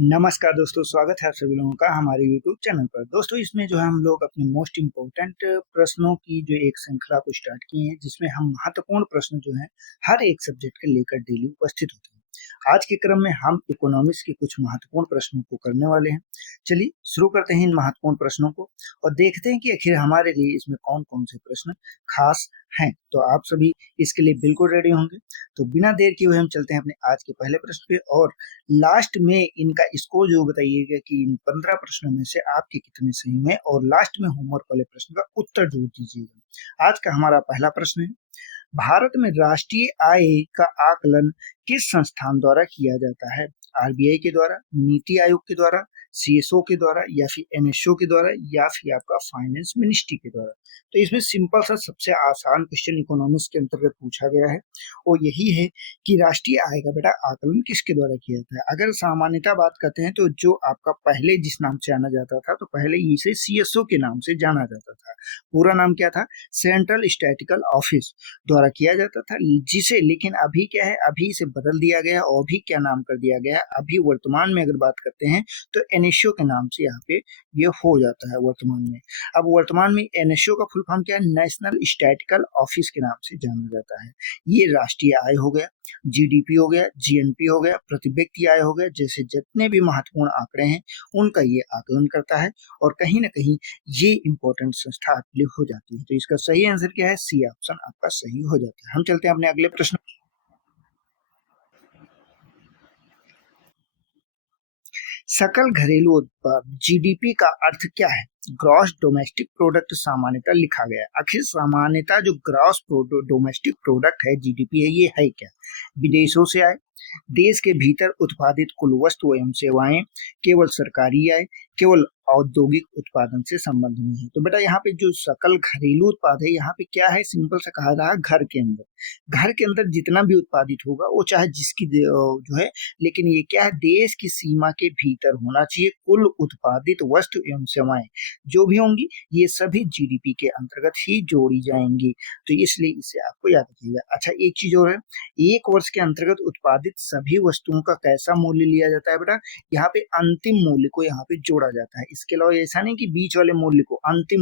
नमस्कार दोस्तों, स्वागत है आप सभी लोगों का हमारे यूट्यूब चैनल पर। दोस्तों, इसमें जो है हम लोग अपने मोस्ट इम्पोर्टेंट प्रश्नों की जो एक श्रृंखला को स्टार्ट किए हैं, जिसमें हम महत्वपूर्ण प्रश्न जो हैं हर एक सब्जेक्ट के लेकर डेली उपस्थित होते हैं। आज के क्रम में हम इकोनॉमिक्स के कुछ महत्वपूर्ण प्रश्नों को करने वाले हैं। चलिए शुरू करते हैं इन महत्वपूर्ण प्रश्नों को और देखते हैं कि आखिर हमारे लिए इसमें कौन कौन से प्रश्न खास हैं। तो आप सभी इसके लिए बिल्कुल रेडी होंगे। तो बिना देर किए हुए हम चलते हैं अपने आज के पहले प्रश्न पे और लास्ट में इनका स्कोर जो बताइएगा कि इन 15 प्रश्नों में से आपके कितने सही हैं और लास्ट में होमवर्क वाले प्रश्न का उत्तर जरूर दीजिएगा। आज का हमारा पहला प्रश्न है, भारत में राष्ट्रीय आय का आकलन किस संस्थान द्वारा किया जाता है? आरबीआई के द्वारा, नीति आयोग के द्वारा, सीएसओ के द्वारा या फिर एनएसओ के द्वारा या फिर आपका फाइनेंस मिनिस्ट्री के द्वारा। तो इसमें सिंपल सा सबसे आसान क्वेश्चन इकोनॉमिक्स के अंतर्गत पूछा गया है और यही है कि राष्ट्रीय आय का बेटा आकलन किसके द्वारा किया जाता है। अगर सामान्यतः बात करते हैं तो जो आपका पहले जिस नाम से जाना जाता था, तो पहले इसे सीएसओ के नाम से जाना जाता था। पूरा नाम क्या था? सेंट्रल स्टैटिस्टिकल ऑफिस द्वारा किया जाता था, जिसे लेकिन अभी क्या है, अभी इसे बदल दिया गया और भी क्या नाम कर दिया गया है। अभी वर्तमान में अगर बात करते हैं तो एनएसओ के नाम से यहाँ पे ये हो जाता है वर्तमान में। अब वर्तमान में एनएसओ का फुल फॉर्म क्या है? नेशनल स्टैटिस्टिकल ऑफिस के नाम से जाना जाता है। ये राष्ट्रीय आय हो गया, जीडीपी हो गया, जीएनपी हो गया, प्रति व्यक्ति आय हो गया, जैसे जितने भी महत्वपूर्ण आंकड़े हैं उनका ये आकलन करता है और कहीं ना कहीं ये इंपॉर्टेंट संस्था आपके लिए हो जाती है। तो इसका सही आंसर क्या है? सी ऑप्शन आपका सही हो जाता है। हम चलते हैं अपने अगले प्रश्न। सकल घरेलू उत्पाद जीडीपी का अर्थ क्या है? ग्रॉस डोमेस्टिक प्रोडक्ट सामान्यतः लिखा गया है। आखिर सामान्यतः जो ग्रॉस डोमेस्टिक प्रोडक्ट है, जीडीपी है, ये है क्या? विदेशों से आए, देश के भीतर उत्पादित कुल वस्तु एवं सेवाएं, केवल सरकारी आय, केवल औद्योगिक उत्पादन से संबंध में है। तो बेटा यहाँ पे जो सकल घरेलू उत्पाद है, यहाँ पे क्या है? सिंपल सा कहा रहा, घर के अंदर जितना भी उत्पादित होगा वो चाहे जिसकी जो है, लेकिन ये क्या है? देश की सीमा के भीतर होना चाहिए। कुल उत्पादित वस्तु एवं सेवाएं जो भी होंगी ये सभी जीडीपी के अंतर्गत ही जोड़ी जाएंगी। तो इसलिए इसे आपको याद रखिएगा। अच्छा, एक चीज और है, एक वर्ष के अंतर्गत उत्पादित सभी वस्तुओं का कैसा मूल्य लिया जाता है बेटा? यहाँ पे अंतिम मूल्य को यहाँ पे जोड़ा जाता है। इसके अलावा ऐसा नहीं कि बीच वाले मूल्य को, अंतिम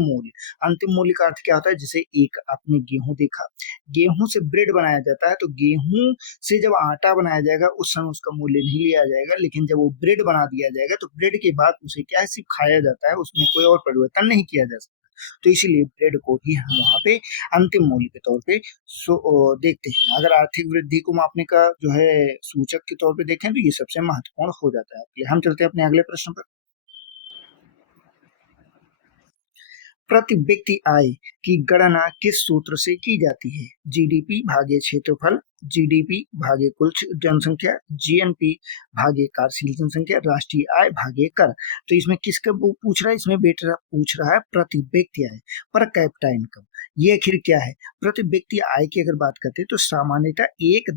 मूल्य का अर्थ क्या होता है? जैसे एक आपने गेहूं देखा, गेहूं से ब्रेड बनाया जाता है, तो गेहूं से जब आटा बनाया जाएगा उस समय उसका मूल्य नहीं लिया जाएगा, लेकिन जब वो ब्रेड बना दिया जाएगा तो ब्रेड के बाद उसे क्या है? सिर्फ खाया जाता है, उसमें कोई और परिवर्तन नहीं किया जा सकता। तो इसीलिए ब्रेड को भी हम वहाँ पे अंतिम मूल्य के तौर पे देखते हैं। अगर आर्थिक वृद्धि को मापने का जो है सूचक के तौर पे देखें तो ये सबसे महत्वपूर्ण हो जाता है आपके लिए। हम चलते हैं अपने अगले प्रश्न पर। प्रति व्यक्ति आय की गणना किस सूत्र से की जाती है? जीडीपी भागे क्षेत्रफल, जीडीपी भागे कुल जनसंख्या, जीएनपी भागे कार्यशील जनसंख्या, राष्ट्रीय आय भागे कर। तो इसमें किसका पूछ रहा है? इसमें बेटा पूछ रहा है प्रति व्यक्ति आय, पर कैपिटा इनकम। ये आखिर क्या है? प्रति व्यक्ति आय की अगर बात करते हैं तो सामान्यतः एक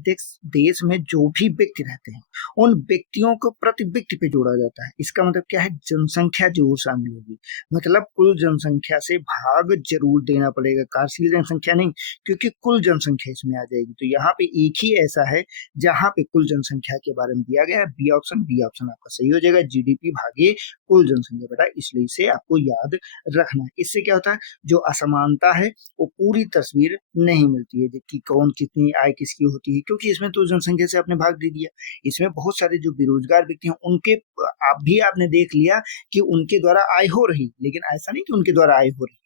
देश में जो भी व्यक्ति रहते हैं उन व्यक्तियों को प्रति व्यक्ति पे जोड़ा जाता है। इसका मतलब क्या है? जनसंख्या जरूर शामिल होगी, मतलब कुल जनसंख्या से भाग जरूर देना पड़ेगा, कार्यशील जनसंख्या नहीं, क्योंकि कुल जनसंख्या इसमें आ जाएगी। तो यहाँ पे एक ही ऐसा है जहां पे कुल जनसंख्या के बारे में दिया गया है, बी ऑप्शन आपका सही हो जाएगा। जीडीपी भागे कुल जनसंख्या बेटा, इसलिए इसे आपको याद रखना है। इससे क्या होता है? जो असमानता है वो पूरी तस्वीर नहीं मिलती है कि कौन कितनी आय किसकी होती है, क्योंकि इसमें तो जनसंख्या से आपने भाग दे दिया। इसमें बहुत सारे जो बेरोजगार व्यक्ति हैं उनके आप भी आपने देख लिया कि उनके द्वारा आय हो रही, लेकिन ऐसा नहीं कि उनके द्वारा आय हो रही।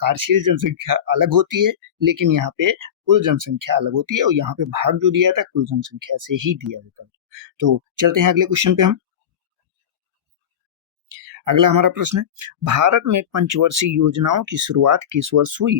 कार्यशील जनसंख्या अलग होती है, लेकिन यहाँ पे कुल जनसंख्या अलग होती है और यहाँ पे भाग जो दिया था कुल जनसंख्या से ही दिया जाता है। तो चलते हैं अगले क्वेश्चन पे हम। अगला हमारा प्रश्न है, भारत में पंचवर्षीय योजनाओं की शुरुआत किस वर्ष हुई?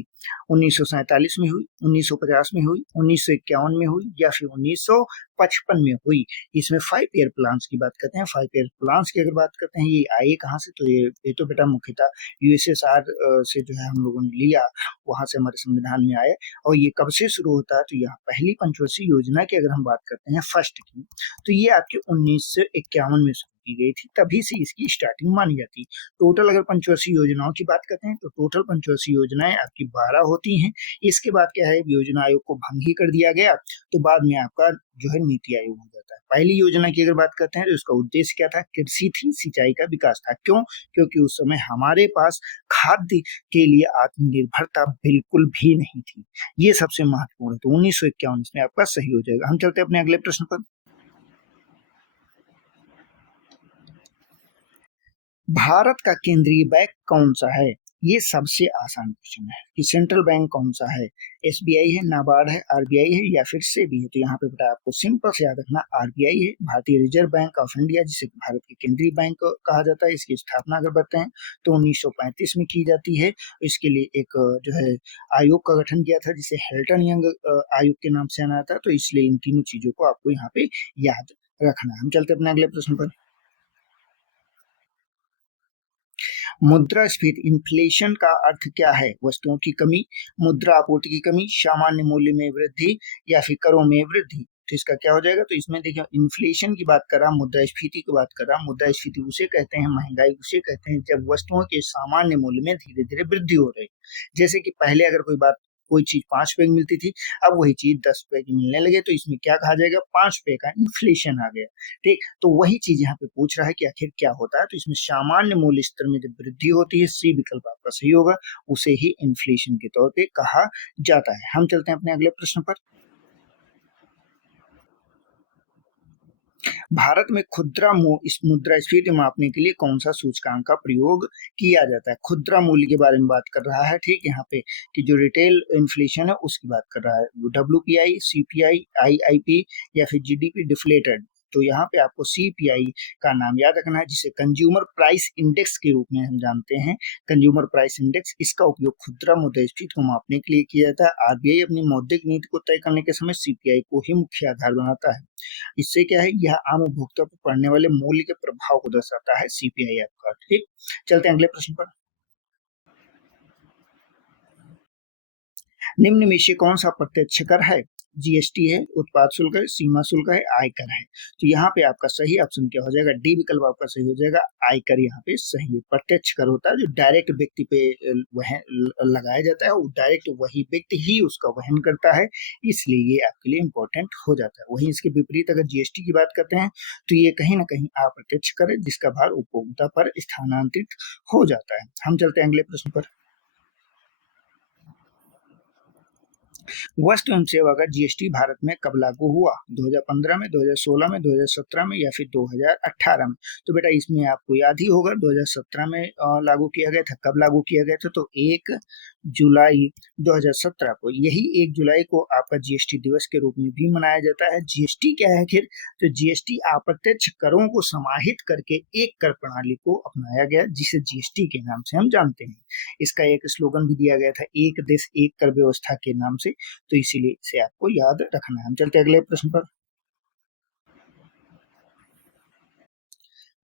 1947 में हुई, 1950 में हुई, 1951 में हुई या फिर 1955 में हुई? इसमें 5 ईयर प्लान्स की बात करते हैं। 5 ईयर प्लान्स की अगर बात करते हैं, ये आए कहाँ से? तो ये तो बेटा मुख्यतः यूएसएसआर से जो है हम लोगों ने लिया, वहां से हमारे संविधान में आए। और ये कब से शुरू होता है? तो यहाँ पहली पंचवर्षीय योजना की अगर हम बात करते हैं फर्स्ट की, तो ये आपके 1951 में की गई थी, तभी से इसकी स्टार्टिंग मानी जाती है। टोटल अगर पंचवर्षीय योजनाओं की बात करते हैं तो टोटल पंचवर्षीय योजनाएं आपकी 12 होती हैं। इसके बाद क्या है, योजना आयोग को भंग ही कर दिया गया, तो बाद में आपका जो है नीति आयोग हो जाता है। पहली योजना की अगर बात करते हैं तो इसका उद्देश्य क्या था, कृषि थी, सिंचाई का विकास था। क्यों? क्योंकि उस समय हमारे पास खाद्य के लिए आत्मनिर्भरता बिल्कुल भी नहीं थी। ये सबसे महत्वपूर्ण है। तो 1951 इसमें आपका सही हो जाएगा। हम चलते हैं अपने अगले प्रश्न पर। भारत का केंद्रीय बैंक कौन सा है? ये सबसे आसान क्वेश्चन है कि सेंट्रल बैंक कौन सा है। एसबीआई है, नाबार्ड है, आरबीआई है या फिर सेबी है? तो यहाँ पे बेटा आपको सिंपल से याद रखना आरबीआई है, भारतीय रिजर्व बैंक ऑफ इंडिया, जिसे भारत के केंद्रीय बैंक कहा जाता है। इसकी स्थापना अगर बताते हैं तो 1935 में की जाती है। इसके लिए एक जो है आयोग का गठन किया था, जिसे हेल्टन यंग आयोग के नाम से जाना जाता है। तो इसलिए इन तीनों चीजों को आपको यहाँ पे याद रखना है। हम चलते अपने अगले प्रश्न पर। मुद्रास्फीति इन्फ्लेशन का अर्थ क्या है? वस्तुओं की कमी, मुद्रा आपूर्ति की कमी, सामान्य मूल्य में वृद्धि या फिर करों में वृद्धि? तो इसका क्या हो जाएगा? तो इसमें देखिए इन्फ्लेशन की बात कर रहा, मुद्रास्फीति की बात कर रहा। मुद्रास्फीति उसे कहते हैं, महंगाई उसे कहते हैं जब वस्तुओं के सामान्य मूल्य में धीरे धीरे वृद्धि हो रही। जैसे कि पहले अगर कोई चीज 5 रुपए की मिलती थी, अब वही चीज 10 रुपए की मिलने लगे, तो इसमें क्या कहा जाएगा? 5 रुपए का इन्फ्लेशन आ गया। ठीक, तो वही चीज यहाँ पे पूछ रहा है कि आखिर क्या होता है। तो इसमें सामान्य मूल्य स्तर में जब वृद्धि होती है, सी विकल्प आपका सही होगा, उसे ही इन्फ्लेशन के तौर पे कहा जाता है। हम चलते हैं अपने अगले प्रश्न पर। भारत में इस मुद्रास्फीति मापने के लिए कौन सा सूचकांक का प्रयोग किया जाता है? खुदरा मूल्य के बारे में बात कर रहा है, ठीक, यहाँ पे कि जो रिटेल इन्फ्लेशन है उसकी बात कर रहा है। डब्ल्यूपीआई, सीपीआई, आईआईपी या फिर जीडीपी डिफ्लेटेड? तो यहाँ पे आपको सीपीआई का नाम याद रखना है, जिसे कंज्यूमर प्राइस इंडेक्स के रूप में हम जानते हैं। कंज्यूमर प्राइस इंडेक्स, इसका उपयोग खुदरा मुद्रास्फीति को मापने के लिए किया जाता है। आरबीआई अपनी मौद्रिक नीति को तय करने के समय सीपीआई को ही मुख्य आधार बनाता है। इससे क्या है, यह आम उपभोक्ता पर पड़ने वाले मूल्य के प्रभाव को दर्शाता है, सीपीआई आपका। ठीक, चलते हैं अगले प्रश्न पर। निम्न में से कौन सा प्रत्यक्ष कर है? जीएसटी है, उत्पाद शुल्क है, सीमा शुल्क है, आयकर है? तो यहाँ पे आपका सही ऑप्शन क्या हो जाएगा? डी विकल्प आपका सही हो जाएगा, आयकर यहाँ पे सही है। प्रत्यक्ष कर होता है जो डायरेक्ट व्यक्ति पे वह लगाया जाता है, वो डायरेक्ट वही व्यक्ति ही उसका वहन करता है, इसलिए ये आपके लिए इंपॉर्टेंट हो जाता है। वहीं इसके विपरीत अगर जीएसटी की बात करते हैं तो ये कहीं ना कहीं अप्रत्यक्ष कर है, जिसका भार उपभोक्ता पर स्थानांतरित हो जाता है। हम चलते हैं अगले प्रश्न पर। वस्तु एवं सेवा कर जीएसटी भारत में कब लागू हुआ? 2015 में, 2016 में, 2017 में या फिर 2018 में? तो बेटा इसमें आपको याद ही होगा, 2017 में लागू किया गया था। कब लागू किया गया था? तो 1 जुलाई 2017 को। यही 1 जुलाई को आपका जीएसटी दिवस के रूप में भी मनाया जाता है। जीएसटी क्या है आखिर? तो जीएसटी अप्रत्यक्ष करों को समाहित करके एक कर प्रणाली को अपनाया गया, जिसे जीएसटी के नाम से हम जानते हैं। इसका एक स्लोगन भी दिया गया था, एक देश एक कर व्यवस्था के नाम से। तो इसीलिए इसे आपको याद रखना है। हम चलते अगले प्रश्न पर।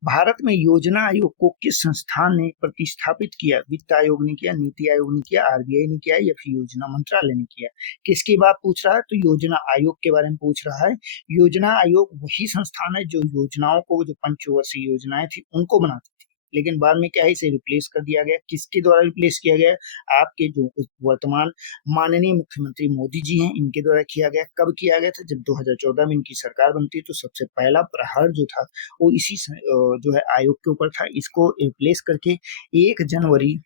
भारत में योजना आयोग को किस संस्थान ने प्रतिस्थापित किया? वित्त आयोग ने किया, नीति आयोग ने किया, आरबीआई ने किया या फिर योजना मंत्रालय ने किया? किसकी बात पूछ रहा है? तो योजना आयोग के बारे में पूछ रहा है। योजना आयोग वही संस्थान है जो योजनाओं को, जो पंचवर्षीय योजनाएं थी उनको बनाती थी, लेकिन बाद में क्या है, इसे रिप्लेस कर दिया गया। किसके द्वारा रिप्लेस किया गया? आपके जो वर्तमान माननीय मुख्यमंत्री मोदी जी हैं, इनके द्वारा किया गया। कब किया गया था? जब 2014 में इनकी सरकार बनती है, तो सबसे पहला प्रहार जो था वो इसी जो है आयोग के ऊपर था। इसको रिप्लेस करके 1 जनवरी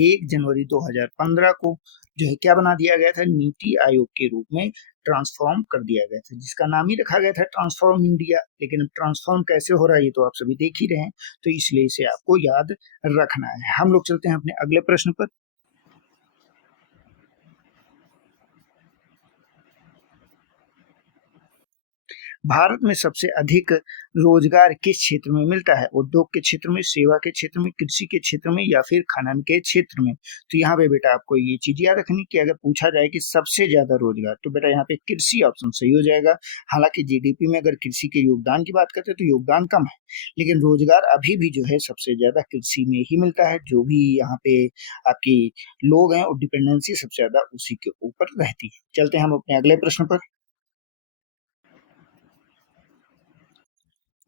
1 जनवरी 2015 को जो है क्या बना दिया गया था? नीति आयोग के रूप में ट्रांसफॉर्म कर दिया गया था, जिसका नाम ही रखा गया था ट्रांसफॉर्म इंडिया। लेकिन अब ट्रांसफॉर्म कैसे हो रहा है ये तो आप सभी देख ही रहे हैं, तो इसलिए इसे आपको याद रखना है। हम लोग चलते हैं अपने अगले प्रश्न पर। भारत में सबसे अधिक रोजगार किस क्षेत्र में मिलता है? उद्योग के क्षेत्र में, सेवा के क्षेत्र में, कृषि के क्षेत्र में या फिर खनन के क्षेत्र में? तो यहाँ पे बेटा आपको ये चीज याद रखनी कि अगर पूछा जाए कि सबसे ज्यादा रोजगार, तो बेटा यहाँ पे कृषि ऑप्शन सही हो जाएगा। हालांकि जीडीपी में अगर कृषि के योगदान की बात करते हैं तो योगदान कम है, लेकिन रोजगार अभी भी जो है सबसे ज्यादा कृषि में ही मिलता है। जो भी यहाँ पे आपकी लोग हैं और डिपेंडेंसी सबसे ज्यादा उसी के ऊपर रहती है। चलते हैं हम अपने अगले प्रश्न पर।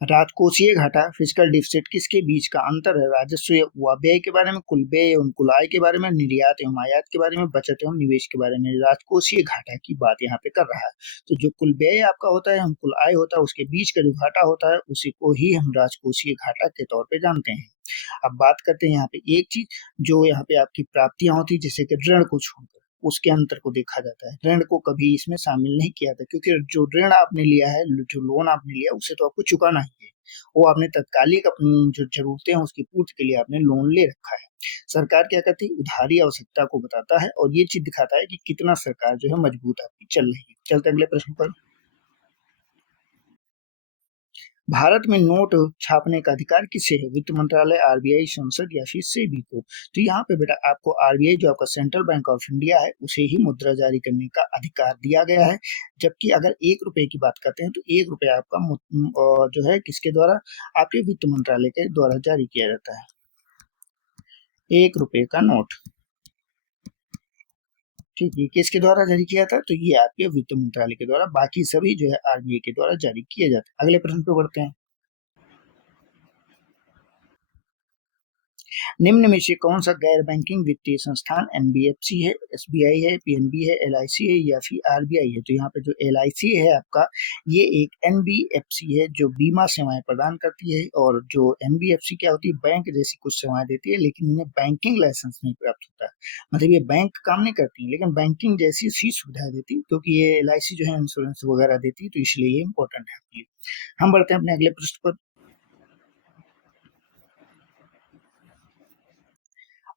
राजकोषीय घाटा फिजिकल डिफिसिट किसके बीच का अंतर है? राजस्व व व्यय के बारे में, कुल व्यय एवं कुल आय के बारे में, निर्यात एवं आयात के बारे में, बचत एवं निवेश के बारे में। राजकोषीय घाटा की बात यहाँ पे कर रहा है। तो जो कुल व्यय आपका होता है एवं कुल आय होता है, उसके बीच का जो घाटा होता है उसी को ही हम राजकोषीय घाटा के तौर पे जानते हैं। अब बात करते हैं यहाँ पे एक चीज, जो यहाँ पे आपकी प्राप्तियां होती है जैसे कि ऋण को छोड़कर, उसके अंतर को देखा जाता है। ऋण को कभी इसमें शामिल नहीं किया था, क्योंकि जो ऋण आपने लिया है, जो लोन आपने लिया, उसे तो आपको चुकाना ही है। वो आपने तत्कालिक अपनी जो जरूरतें हैं उसकी पूर्ति के लिए आपने लोन ले रखा है। सरकार क्या करती है, उधारी आवश्यकता को बताता है और ये चीज दिखाता है कि कितना सरकार जो है मजबूत आपकी चल रही है। चलते अगले प्रश्न पर। भारत में नोट छापने का अधिकार किसे है? वित्त मंत्रालय, आरबीआई, संसद या फिर सेबी को? तो यहाँ पे बेटा आपको आरबीआई जो आपका सेंट्रल बैंक ऑफ इंडिया है, उसे ही मुद्रा जारी करने का अधिकार दिया गया है। जबकि अगर 1 रुपए की बात करते हैं तो 1 रुपए आपका जो है किसके द्वारा, आपके वित्त मंत्रालय के द्वारा जारी किया जाता है। 1 रुपए का नोट, ठीक है, किसके द्वारा जारी किया था? तो ये आपके वित्त मंत्रालय के द्वारा, बाकी सभी जो है आरबीआई के द्वारा जारी किए जाते हैं। अगले प्रश्न पे बढ़ते हैं। निम्न में से कौन सा गैर बैंकिंग वित्तीय संस्थान एनबीएफसी है, एसबीआई है, पीएनबी है, एलआईसी है या फिर आरबीआई है? तो यहाँ पे जो एलआईसी है आपका, ये एक एनबीएफसी है जो बीमा सेवाएं प्रदान करती है। और जो एनबीएफसी क्या होती है, बैंक जैसी कुछ सेवाएं देती है, लेकिन इन्हें बैंकिंग लाइसेंस नहीं प्राप्त होता है। मतलब ये बैंक काम नहीं करती है, लेकिन बैंकिंग जैसी सी सुविधा देती है, क्योंकि ये एलआईसी जो है इंश्योरेंस वगैरह देती है, तो इसलिए ये इंपॉर्टेंट है आपके लिए। हम बढ़ते हैं अपने अगले प्रश्न पर।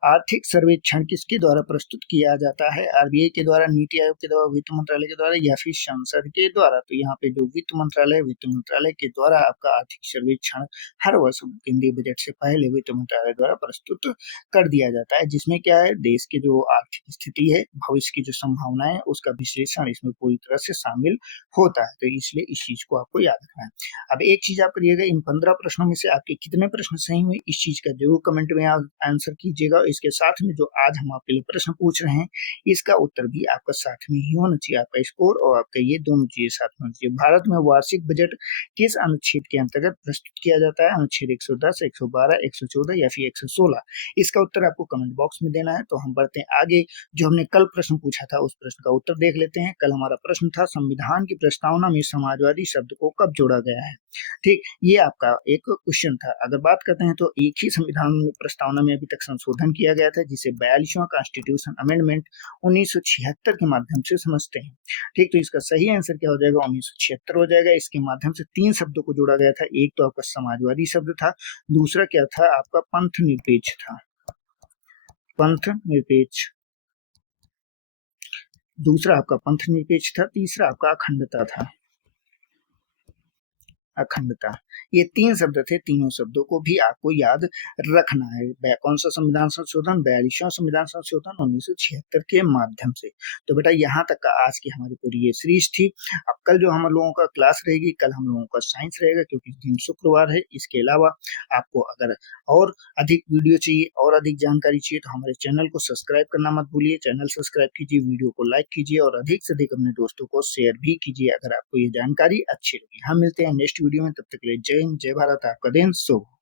आर्थिक सर्वेक्षण किसके द्वारा प्रस्तुत किया जाता है? आरबीआई के द्वारा, नीति आयोग के द्वारा, वित्त मंत्रालय के द्वारा या फिर संसद के द्वारा? तो यहाँ पे जो वित्त मंत्रालय के द्वारा आपका आर्थिक सर्वेक्षण हर वर्ष केंद्रीय बजट से पहले वित्त मंत्रालय द्वारा प्रस्तुत कर दिया जाता है, जिसमें क्या है, देश की जो आर्थिक स्थिति है, भविष्य की जो संभावनाएं है, उसका विश्लेषण इसमें पूरी तरह से शामिल होता है। तो इसलिए इस चीज को आपको याद रखना है। अब एक चीज आप करिएगा, इन 15 प्रश्नों में से आपके कितने प्रश्न सही हुए, इस चीज का जरूर कमेंट में आंसर कीजिएगा। इसके साथ में जो आज हम आपके लिए प्रश्न पूछ रहे हैं, इसका उत्तर भी आपका साथ में ही होना चाहिए। आपका स्कोर और आपका ये दोनों चीजें साथ में होनी चाहिए। भारत में वार्षिक बजट किस अनुच्छेद के अंतर्गत प्रस्तुत किया जाता है? अनुच्छेद 110, 112, 114 या फिर 116? इसका उत्तर आपको कमेंट बॉक्स में देना है। तो हम बढ़ते हैं आगे। जो हमने कल प्रश्न पूछा था, उस प्रश्न का उत्तर देख लेते हैं। कल हमारा प्रश्न था, संविधान की प्रस्तावना में समाजवादी शब्द को कब जोड़ा गया है? ठीक, ये आपका एक क्वेश्चन था। अगर बात करते हैं तो एक ही संविधान में प्रस्तावना में अभी तक संशोधन किया गया था, जिसे 42वां कॉन्स्टिट्यूशन अमेंडमेंट 1976 के माध्यम से समझते हैं। ठीक, तो इसका सही आंसर क्या हो जाएगा? 1976 हो जाएगा। इसके माध्यम से 3 शब्दों को जोड़ा गया था। एक तो आपका समाजवादी शब्द था, दूसरा क्या था आपका पंथ निरपेक्ष था, पंथ निरपेक्ष, दूसरा आपका पंथ निरपेक्ष था, तीसरा आपका अखंडता था, अखंडता। ये 3 शब्द थे, तीनों शब्दों को भी आपको याद रखना है। कौन सा संविधान संशोधन? 42वां संविधान संशोधन 1976 के माध्यम से। तो बेटा यहाँ तक का आज की हमारी पूरी ये सीरीज थी। अब कल जो हम लोगों का क्लास रहेगी, कल हम लोगों का साइंस रहेगा, क्योंकि दिन शुक्रवार है। इसके अलावा आपको अगर और अधिक वीडियो चाहिए और अधिक जानकारी चाहिए तो हमारे चैनल को सब्सक्राइब करना मत भूलिए। चैनल सब्सक्राइब कीजिए, वीडियो को लाइक कीजिए और अधिक से अधिक अपने दोस्तों को शेयर भी कीजिए अगर आपको ये जानकारी अच्छी लगी। हम मिलते हैं नेक्स्ट वीडियो में, तब तक के लिए जय हिंद, जय भारत, आपका दिन शुभ हो।